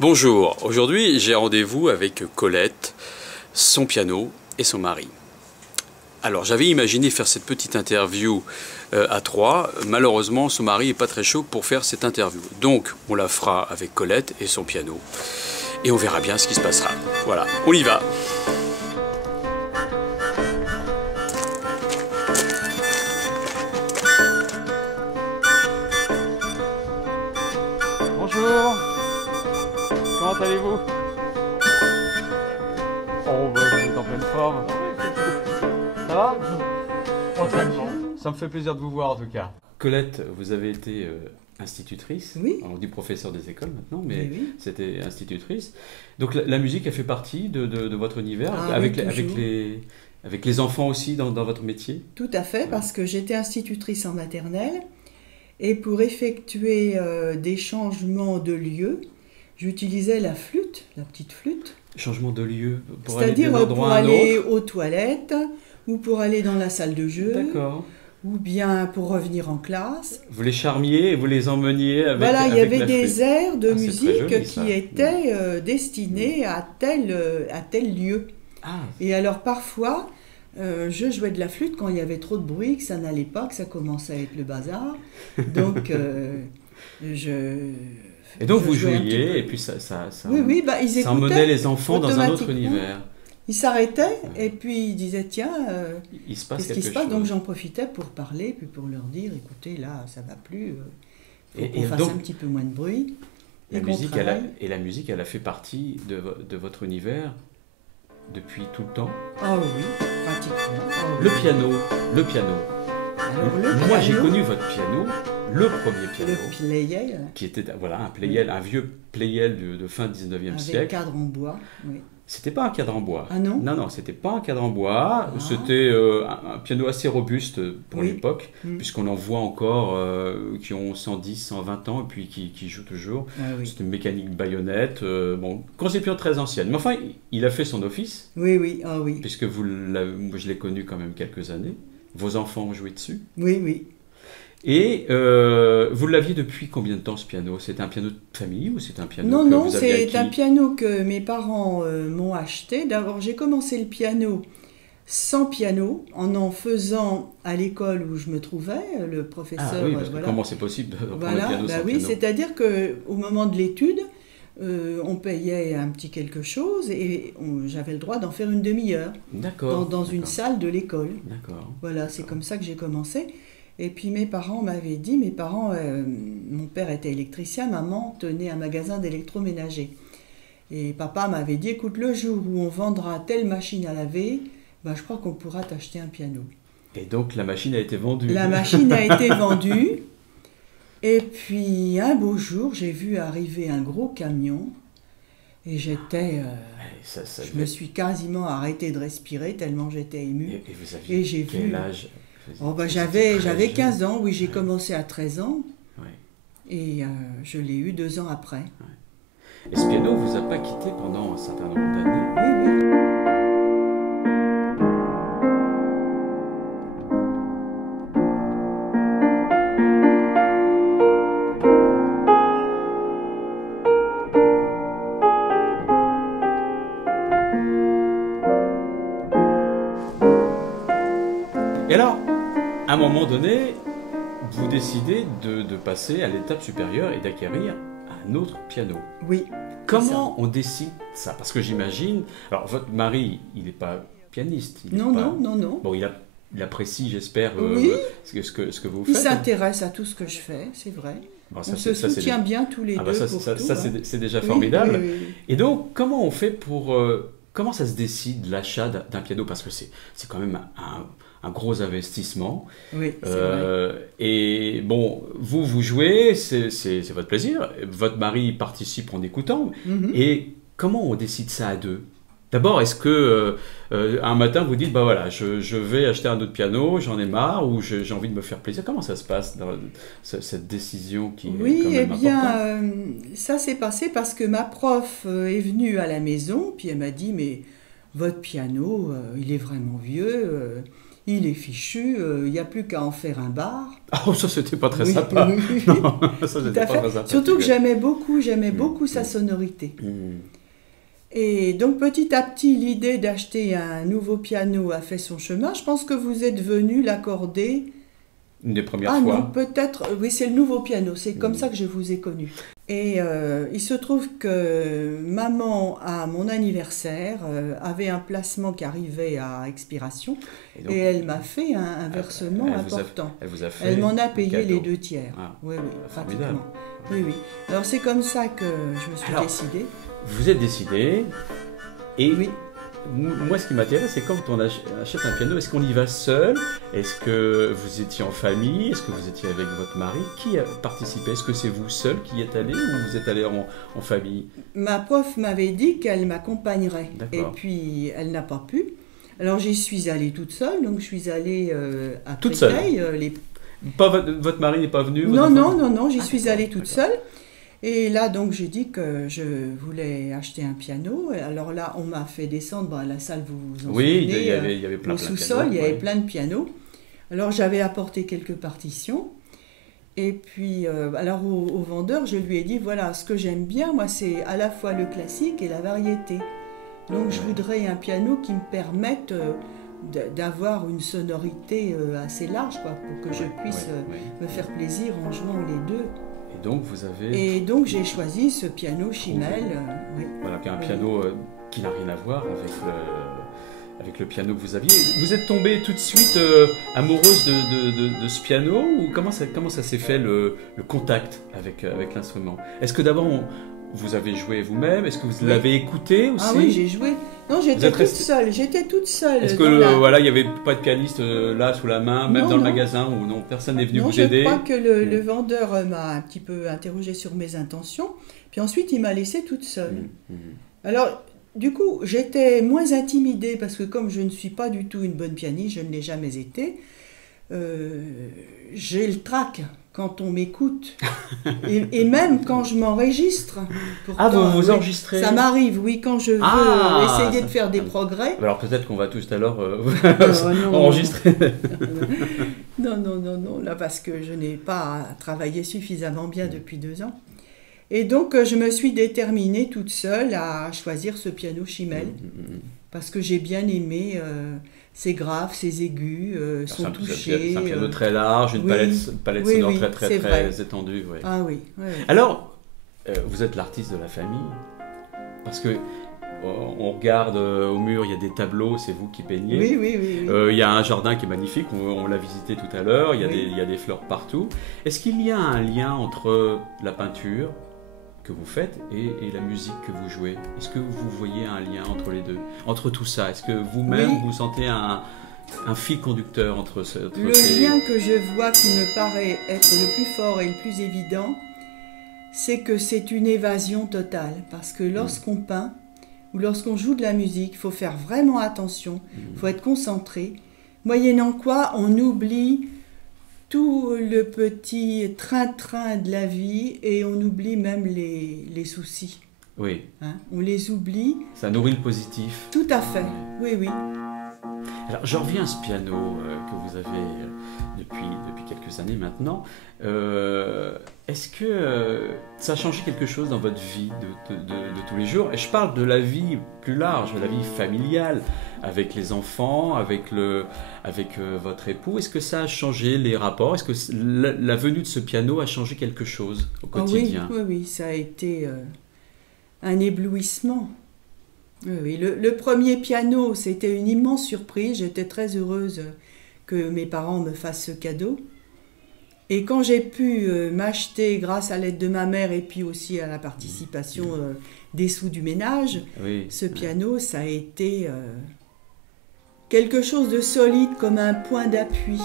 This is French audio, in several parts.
Bonjour, aujourd'hui j'ai rendez-vous avec Colette, son piano et son mari. Alors j'avais imaginé faire cette petite interview à trois, malheureusement son mari n'est pas très chaud pour faire cette interview. Donc on la fera avec Colette et son piano et on verra bien ce qui se passera. Voilà, on y va. Bonjour, comment allez-vous? Oh, bah, vous êtes en pleine forme. Ça va? Ça me fait plaisir de vous voir en tout cas. Colette, vous avez été institutrice. Oui. On dit professeur des écoles maintenant, mais Oui. c'était institutrice. Donc la musique a fait partie de votre univers, Ah, avec, oui, avec les enfants aussi dans votre métier? Tout à fait, parce que j'étais institutrice en maternelle et pour effectuer des changements de lieu, j'utilisais la flûte, la petite flûte. Changement de lieu pour aller C'est-à-dire d'un endroit pour à un aller autre? aux toilettes ou pour aller dans la salle de jeu D'accord. ou bien pour revenir en classe. Vous les charmiez et vous les emmeniez avec Voilà, il y avec avait la des flûte. airs de Ah, c'est très musique joli, ça. qui étaient destinés à tel lieu. Ah, Et alors parfois, je jouais de la flûte quand il y avait trop de bruit, que ça n'allait pas, que ça commençait à être le bazar. Donc, et donc je vous jouais un petit peu. jouiez et puis ça Oui, bah, ils ça emmenait écoutaient les enfants dans un autre automatiquement. univers. Ils s'arrêtaient et puis ils disaient, tiens, Il se passe qu'est-ce qui quelque se passe? chose. Donc j'en profitais pour parler, puis pour leur dire, écoutez, là, ça va plus, faut Et qu'on fasse donc, un petit peu moins de bruit. La Et qu'on musique, travaille. la musique, elle a fait partie de votre univers depuis tout le temps. Ah oui, pratiquement. Ah oui. Le piano. Alors, le Moi, j'ai piano, connu votre piano, le premier piano, le Pleyel, qui était voilà, un Pleyel, un vieux Pleyel de fin 19e avec siècle. cadre en bois. Oui. C'était pas un cadre en bois. Ah non? Non, non, c'était pas un cadre en bois. Ah. C'était un piano assez robuste pour Oui. l'époque, Mm. puisqu'on en voit encore qui ont 110, 120 ans et puis qui jouent toujours. Ah oui. C'était une mécanique baïonnette. Bon, conception très ancienne. Mais enfin, il a fait son office, Oui, oui, ah oui. puisque moi, je l'ai connu quand même quelques années. Vos enfants ont joué dessus. Oui, oui. Et vous l'aviez depuis combien de temps, ce piano? C'était un piano de famille ou c'était un piano Non, que non, vous aviez c'est acquis? un piano que mes parents m'ont acheté. D'abord, j'ai commencé le piano sans piano, en faisant à l'école où je me trouvais, le professeur. Ah oui, parce que voilà. comment c'est possible de reprendre le Voilà, piano bah sans oui, piano? c'est-à-dire qu'au moment de l'étude, on payait un petit quelque chose et j'avais le droit d'en faire une demi-heure D'accord. dans une d'accord, salle de l'école. D'accord. Voilà, c'est comme ça que j'ai commencé. Et puis mes parents m'avaient dit, mon père était électricien, maman tenait un magasin d'électroménager. Et papa m'avait dit, écoute, le jour où on vendra telle machine à laver, ben, je crois qu'on pourra t'acheter un piano. Et donc la machine a été vendue. La machine a été vendue. Et puis un beau jour, j'ai vu arriver un gros camion. Et j'étais... Ça je me suis quasiment arrêtée de respirer tellement j'étais émue. Et vous aviez Et j'ai quel vu... âge? Oh, ben, Vous j'avais étiez très 15 jeune. ans, oui, j'ai Ouais. commencé à 13 ans. Ouais. Et je l'ai eu 2 ans après. Et ce piano vous a pas quitté pendant un certain nombre d'années? Oui, oui. Et alors, à un moment donné, vous décidez de passer à l'étape supérieure et d'acquérir un autre piano. Oui. Comment on décide ça? Parce que j'imagine... Alors, votre mari, il n'est pas pianiste. Il est Non, pas... non, non, non. Bon, il apprécie, j'espère, Oui. ce que vous Il faites. s'intéresse à tout ce que je fais, c'est vrai. Bon, On ça, se c'est soutient bien tous les Ah bah deux ça, pour ça, tout. ça, hein. c'est déjà Oui, formidable. oui, oui, oui. Et donc, comment on fait pour... comment ça se décide l'achat d'un piano? Parce que c'est quand même un gros investissement. Oui, c'est vrai. Et bon, vous jouez, c'est votre plaisir. Votre mari participe en écoutant. Mhm. Et comment on décide ça à deux? D'abord, est-ce que un matin vous dites, bah voilà, je vais acheter un autre piano, j'en ai marre, ou j'ai envie de me faire plaisir? Comment ça se passe dans cette décision qui est Oui, quand eh même bien, importante? ça s'est passé parce que ma prof est venue à la maison, puis elle m'a dit, mais votre piano, il est vraiment vieux, il est fichu, il n'y a plus qu'à en faire un bar. Ah, oh, ça, c'était pas très Oui, sympa. oui, oui. Non, ça, Tout c'était à pas fait. très sympa. Surtout que j'aimais beaucoup sa sonorité. Et donc petit à petit, l'idée d'acheter un nouveau piano a fait son chemin. Je pense que vous êtes venu l'accorder. Une des premières Ah fois. non, peut-être, oui, c'est le nouveau piano, c'est comme ça que je vous ai connu. Et il se trouve que maman, à mon anniversaire, avait un placement qui arrivait à expiration donc, et elle m'a fait un versement important. Elle vous a fait Elle m'en a un payé cadeau. les 2/3. Ah, Oui, oui, formidable. pratiquement. Oui, oui. Alors c'est comme ça que je me suis décidée. Vous êtes décidé, et Oui. moi, ce qui m'intéresse, c'est quand on achète un piano, est-ce qu'on y va seul? Est-ce que vous étiez en famille? Est-ce que vous étiez avec votre mari? Qui a participé? Est-ce que c'est vous seul qui y êtes allé ou vous êtes allé en famille? Ma prof m'avait dit qu'elle m'accompagnerait. Et D'accord. puis, elle n'a pas pu. Alors, j'y suis allée toute seule. Donc, je suis allée à Toute seule? Créteil. Pas votre mari n'est pas venu? Non, j'y suis d'accord, allée toute d'accord. seule. Et là, donc, j'ai dit que je voulais acheter un piano. Et alors là, on m'a fait descendre à la salle, vous vous en Oui, souvenez, il y avait plein au de sous-sol, pianos, il y avait ouais. plein de pianos. Alors, j'avais apporté quelques partitions. Et puis, alors au vendeur, je lui ai dit, voilà, ce que j'aime bien, moi, c'est à la fois le classique et la variété. Donc, je voudrais un piano qui me permette d'avoir une sonorité assez large, quoi, pour que je puisse me faire plaisir en jouant les deux. Et donc, vous avez... Et donc, j'ai choisi ce piano Schimmel. Oui. Voilà, qui est un piano qui n'a rien à voir avec le piano que vous aviez. Vous êtes tombée tout de suite amoureuse de ce piano, ou comment ça s'est fait le contact avec l'instrument? Est-ce que d'abord vous avez joué vous-même? Est-ce que vous l'avez écouté aussi? Ah oui, j'ai joué. Non, j'étais toute seule. Est-ce que voilà, il n'y avait pas de pianiste là sous la main, même Non, dans le non. magasin, où non, personne n'est venu Non, vous aider? je crois que le vendeur m'a un petit peu interrogé sur mes intentions. Puis ensuite, il m'a laissée toute seule. Alors, du coup, j'étais moins intimidée parce que comme je ne suis pas du tout une bonne pianiste, je ne l'ai jamais été, j'ai le trac quand on m'écoute. et même quand je m'enregistre. Ah, vous vous oui, enregistrez? Ça m'arrive, oui, quand je veux essayer de faire des progrès. Alors peut-être qu'on va tout à l'heure non. enregistrer. Non, là, parce que je n'ai pas travaillé suffisamment bien depuis 2 ans. Et donc, je me suis déterminée toute seule à choisir ce piano Schimmel, parce que j'ai bien aimé ses graves, ses aigus, son toucher. C'est un piano très large, une palette sonore très étendue. Ouais. Ah oui. Alors, vous êtes l'artiste de la famille, parce que on regarde au mur, il y a des tableaux, c'est vous qui peignez. Oui. Il y a un jardin qui est magnifique, on l'a visité tout à l'heure, il y a des fleurs partout. Est-ce qu'il y a un lien entre la peinture que vous faites et la musique que vous jouez? Est-ce que vous voyez un lien entre les deux, entre tout ça? Est-ce que vous-même vous sentez un fil conducteur entre ces... Le lien que je vois qui me paraît être le plus fort et le plus évident, c'est que c'est une évasion totale. Parce que lorsqu'on peint ou lorsqu'on joue de la musique, il faut faire vraiment attention, il faut être concentré. Moyennant quoi, on oublie tout le petit train-train de la vie et on oublie même les soucis. Oui. Hein, on les oublie. Ça nourrit le positif. Tout à fait, oui. Alors, j'en reviens à ce piano que vous avez depuis quelques années maintenant. Est-ce que ça a changé quelque chose dans votre vie de tous les jours? Et je parle de la vie plus large, de la vie familiale, avec les enfants, avec votre époux. Est-ce que ça a changé les rapports? Est-ce que la venue de ce piano a changé quelque chose au quotidien? Oui, ça a été un éblouissement. Oui, le premier piano, c'était une immense surprise. J'étais très heureuse que mes parents me fassent ce cadeau. Et quand j'ai pu m'acheter, grâce à l'aide de ma mère et puis aussi à la participation des sous du ménage, ce piano, ça a été quelque chose de solide comme un point d'appui.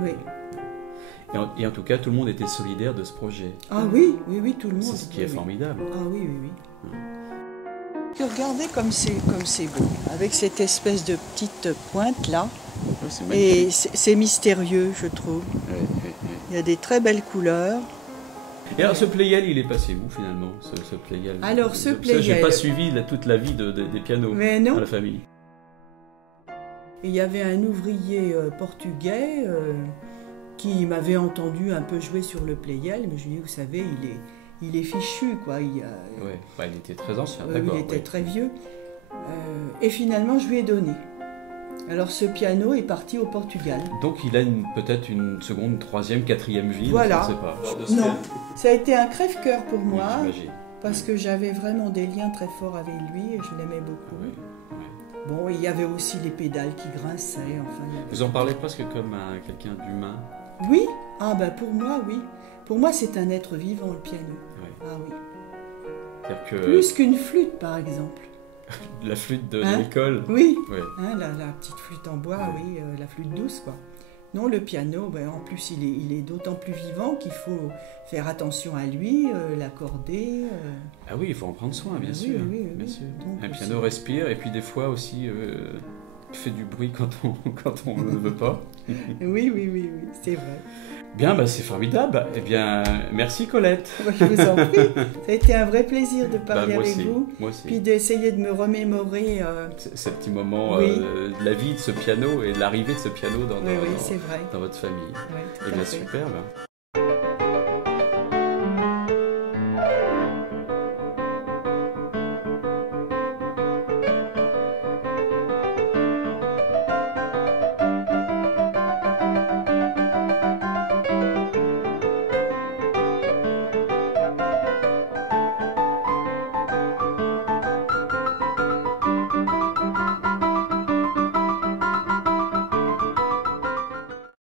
Oui. Et en tout cas, tout le monde était solidaire de ce projet. Ah oui, tout le monde. C'est ce qui est formidable. Ah oui. Regardez comme c'est beau, avec cette espèce de petite pointe là. Et c'est mystérieux, je trouve. Il y a des très belles couleurs. Et alors, ce Pleyel, il est passé où finalement, ce Pleyel? Alors, ce Pleyel... Je n'ai pas suivi toute la vie des pianos dans la famille. Et il y avait un ouvrier portugais qui m'avait entendu un peu jouer sur le playel, mais je lui ai dit, vous savez, il est fichu, quoi. Il était très ancien, d'accord. Il était très vieux. Et finalement, je lui ai donné. Alors ce piano est parti au Portugal. Donc il a peut-être une seconde, troisième, quatrième vie, voilà. je ne sais pas. Non, ça a été un crève-cœur pour moi, j'imagine. Parce que j'avais vraiment des liens très forts avec lui et je l'aimais beaucoup. Oui. Bon, il y avait aussi les pédales qui grinçaient. Enfin, vous en parlez presque comme à quelqu'un d'humain. Oui, pour moi, oui. Pour moi, c'est un être vivant, le piano. Oui. Ah oui. C'est-à-dire que... Plus qu'une flûte, par exemple. La flûte de l'école. Oui, oui. La petite flûte en bois, oui, la flûte douce, quoi. Non, le piano, en plus, il est d'autant plus vivant qu'il faut faire attention à lui, l'accorder. Ah oui, il faut en prendre soin, bien sûr. Oui, bien sûr. Donc, un piano respire et puis des fois aussi fait du bruit quand on ne le veut pas. Oui, c'est vrai. Bien, c'est formidable. Eh bien, merci Colette. Je vous en prie. Ça a été un vrai plaisir de parler avec vous. Moi aussi. Puis d'essayer de me remémorer... ces petits moments de la vie de ce piano et de l'arrivée de ce piano dans votre famille. Oui, Eh bien, superbe.